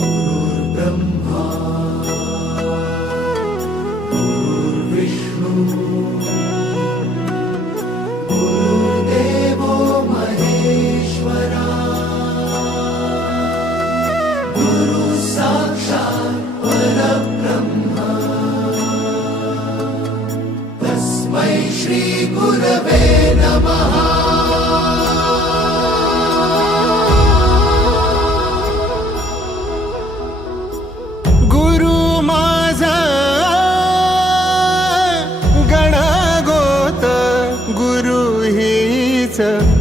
Guru.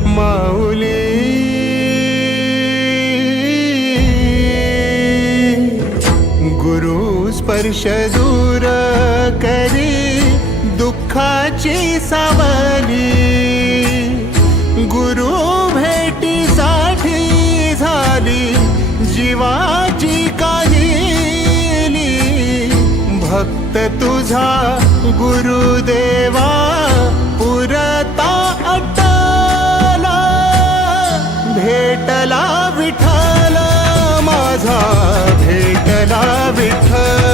माऊली. गुरु स्पर्श दूर करी दुःखाची सावली. गुरु भेटीसाठी झाली जीवाची काली भक्त तुझा विठ्ठला विठ्ठल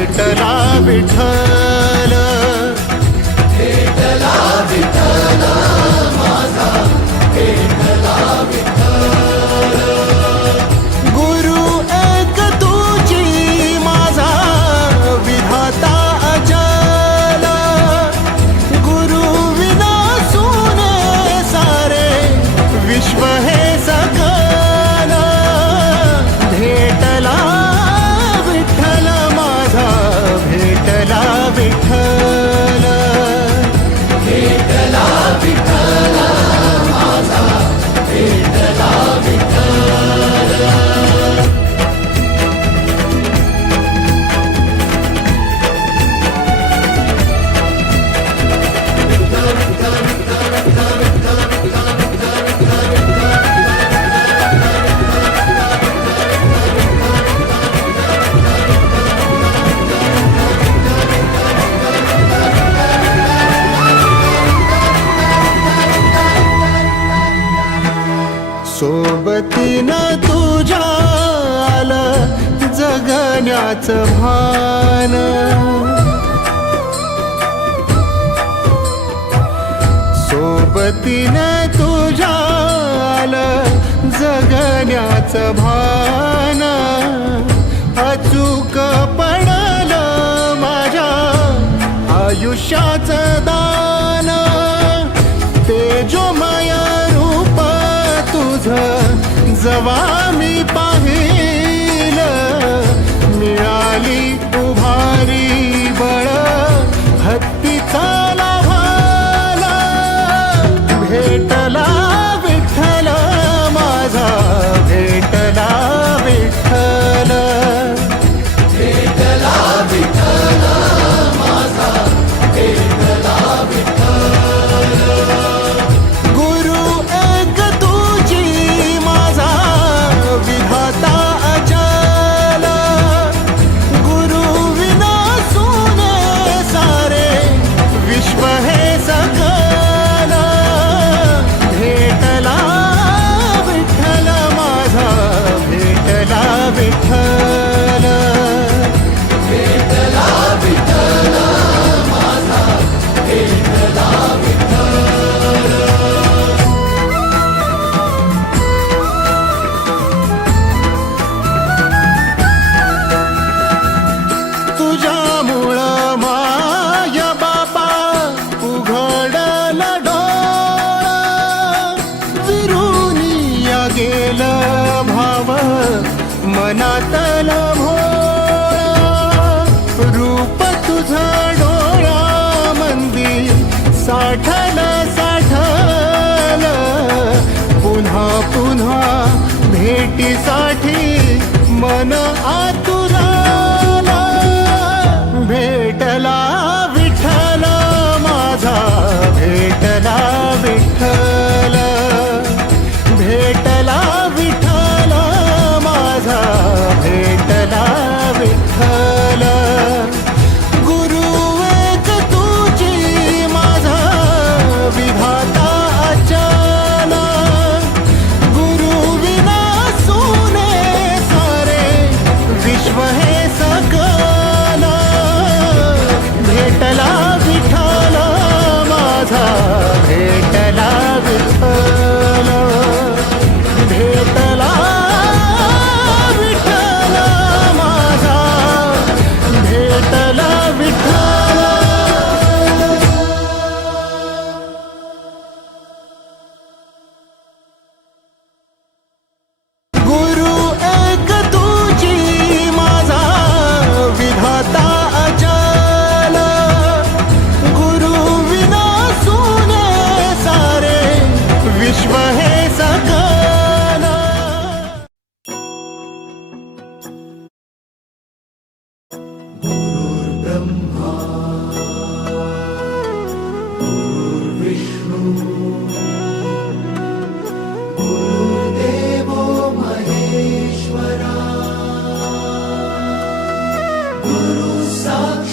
विठला विठल त्याच भान. सोबतीने तुझ्या जगण्याच भान. अचूक पडल माझ्या आयुष्याच दान. तेजोमय रूप तुझ जवा मी I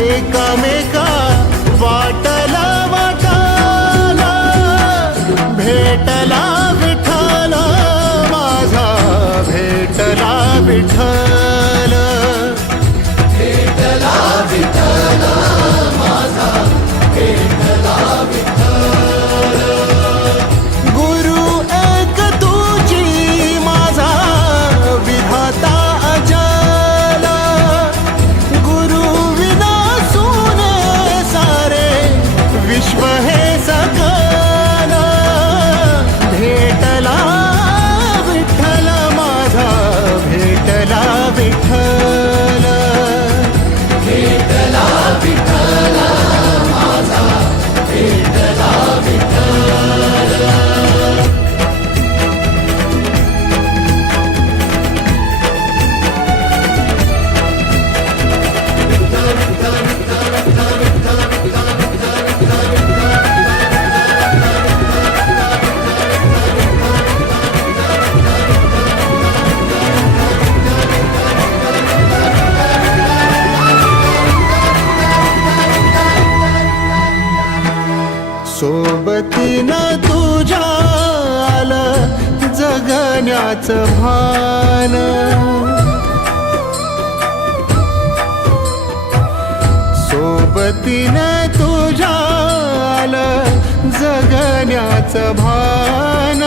एकमेका वाटला वाटाला भेटला विठाला माझा भेटला विठ्ठल. त्याच भान. सोबतीने तुझ्या जगण्याच जगण्याचं भान.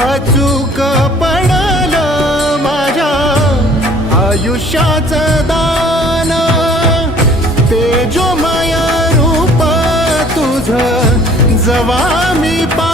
अचूक पडलं माझ्या आयुष्याचं दान. तेजोमय रूप तुझं जवा मी पा